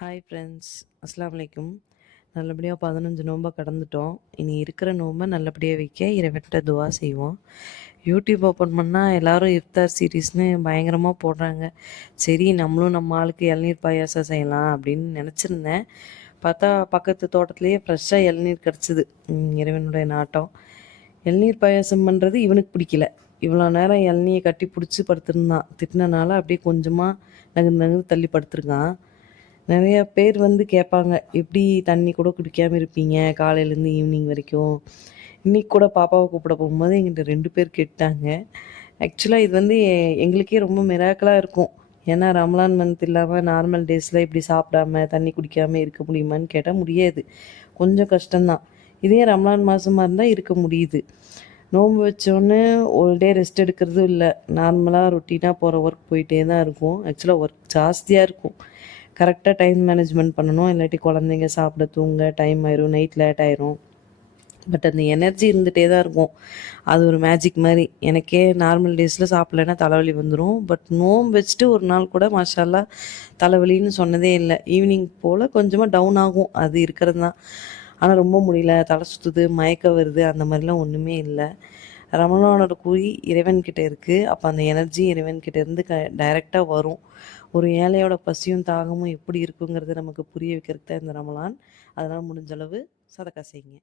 Hi friends, அஸ்ஸலாமு அலைக்கும். நல்லபடியாக 15 நோன்பை கடந்துட்டோம். இனி இருக்கிற நோன்பை நல்லபடியாக வைக்க இறைவன்கிட்ட துவா செய்வோம். யூடியூப் ஓப்பன் பண்ணால் எல்லோரும் இஃப்தார் சீரீஸ்னு பயங்கரமாக போடுறாங்க. சரி, நம்மளும் நம்ம ஆளுக்கு இளநீர் பாயாசம் செய்யலாம் அப்படின்னு நினச்சிருந்தேன். பார்த்தா பக்கத்து தோட்டத்துலேயே ஃப்ரெஷ்ஷாக இளநீர் கிடச்சிது. இறைவனுடைய நாட்டம். இளநீர் பாயாசம் பண்ணுறது இவனுக்கு பிடிக்கல. இவ்வளோ நேரம் இளநியை கட்டி பிடிச்சி படுத்திருந்தான். திட்டினனால அப்படியே கொஞ்சமாக நகர்ந்து நகர்ந்து தள்ளி படுத்திருக்கான். நிறைய பேர் வந்து கேட்பாங்க, எப்படி தண்ணி கூட குடிக்காமல் இருப்பீங்க காலையிலேருந்து ஈவினிங் வரைக்கும். இன்னைக்கு கூட பாப்பாவை கூப்பிட போகும்போது எங்கிட்ட 2 பேர் கேட்டாங்க. ஆக்சுவலாக இது வந்து எங்களுக்கே ரொம்ப மிராக்கலாக இருக்கும். ஏன்னா ரமலான் மந்த் இல்லாமல் நார்மல் டேஸில் இப்படி சாப்பிடாம தண்ணி குடிக்காமல் இருக்க முடியுமான்னு கேட்டால் முடியாது. கொஞ்சம் கஷ்டம்தான். இதே ரமலான் மாதமாக இருந்தால் இருக்க முடியுது. நோன்பு வச்சோன்னே ஒரு டே ரெஸ்ட் எடுக்கிறதும் இல்லை. நார்மலாக ரொட்டீனாக போகிற ஒர்க் போயிட்டே தான் இருக்கும். ஆக்சுவலாக ஒர்க் ஜாஸ்தியாக இருக்கும். கரெக்டாக டைம் மேனேஜ்மெண்ட் பண்ணணும். இல்லாட்டி குழந்தைங்க சாப்பிட தூங்க டைம் ஆயிரும், நைட் லேட் ஆயிரும். பட் அந்த எனர்ஜி இருந்துகிட்டே தான் இருக்கும். அது ஒரு மேஜிக் மாதிரி. எனக்கே நார்மல் டேஸில் சாப்பிட்லன்னா தலைவலி வந்துடும். பட் நோம்பு வச்சுட்டு ஒரு நாள் கூட மாஷால்லா தலைவலின்னு சொன்னதே இல்லை. ஈவினிங் போல் கொஞ்சமாக டவுன் ஆகும், அது இருக்கிறது தான். ஆனால் ரொம்ப முடியல, தலை சுற்றுது, மயக்கம் வருது, அந்த மாதிரிலாம் ஒன்றுமே இல்லை. ரமலானோட கூலி இறைவன்கிட்ட இருக்குது. அப்போ அந்த எனர்ஜி இறைவன்கிட்ட இருந்து டைரெக்டாக வரும். ஒரு ஏழையோட பசியும் தாகமும் எப்படி இருக்குங்கிறத நமக்கு புரிய வைக்கிறதுக்கு தான் இந்த ரமலான். அதனால் முடிஞ்ச அளவு சதக்கா செய்யுங்க.